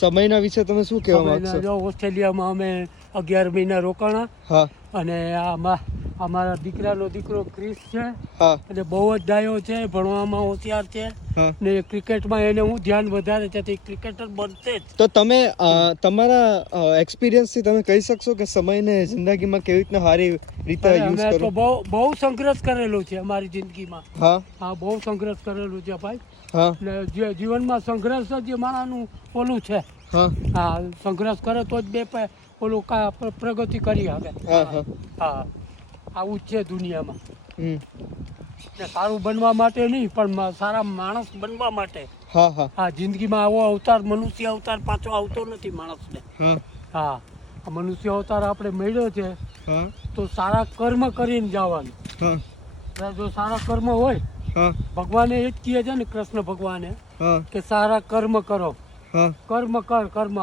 સમયના વિશે તમે શું કહેવા માંગશો? જો ઓસ્ટ્રેલિયામાં અમે 11 મહિના રોકાણા. હા. અને અમારા દીકરાનો દીકરો ક્રિસ છે. હા. અને બહુ જ ડાયો છે, ભણવામાં હોશિયાર છે. હા. ને ક્રિકેટમાં એને હું ધ્યાન વધારે છે, તે ક્રિકેટર બનશે જ. તો તમે તમારા એક્સપિરિયન્સથી તમે કહી શકશો કે સમયને જિંદગીમાં કેવી રીતના સારી રીતે યુઝ અમે કરો? તો બહુ સંઘર્ષ કરેલો છે અમારી જિંદગીમાં. હા. હા, બહુ સંઘર્ષ કરેલું છે ભાઈ. હા. ને જીવનમાં સંઘર્ષ જ માણસનું ઓલું છે. હા. હા, સંઘર્ષ કરે તો જ ઓલું પ્રગતિ કરી શકે. હા. હા. હા, આવું જ છે દુનિયામાં. હમ. ને સારું બનવા માટે નહીં, પણ સારા માણસ બનવા માટે. હા. હા. હા, જિંદગીમાં આવો અવતાર, મનુષ્ય અવતાર પાછો આવતો નથી માણસને. હા. હા, આ મનુષ્ય અવતાર આપણે મળ્યો છે. હા. તો સારા કર્મ કરીને જવાનું. હા. જો સારા કર્મ હોય, હા. ભગવાને એ જ કહે છે ને, કૃષ્ણ ભગવાને, હા. કે સારા કર્મ કરો. હા. કર્મ કર્મ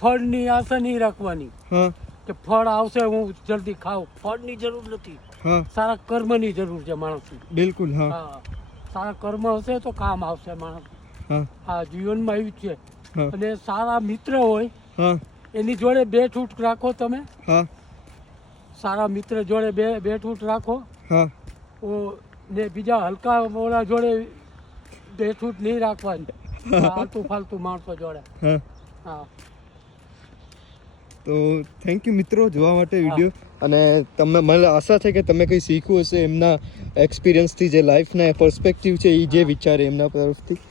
ફળની આશા નહીં રાખવાની. હા. કે ફળ આવશે હું જલ્દી ખાઉં, ફળની જરૂર નથી. હા. સારા કર્મની જરૂર છે માણસની. બિલકુલ. હા. હા, સારા કર્મ હશે તો કામ આવશે માણસ. હા. હા, જીવનમાં એવું જ છે. હા. અને સારા મિત્ર હોય, હા. એની જોડે બેઠૂટ રાખો તમે. હા. સારા મિત્ર જોડે બેઠૂટ રાખો. હા. ને બીજા હલકા ઓલા જોડે બેઠૂટ નહીં રાખવાની. આલતુ ફાલતુ માણસો જોડે. હા. હા. તો થેન્ક યુ મિત્રો જોવા માટે વિડીયો. અને મને આશા છે કે તમે કંઈ શીખ્યું હશે એમના એક્સપિરિયન્સથી, જે લાઈફના પર્સપેક્ટિવ છે એ જે વિચારે એમના તરફથી.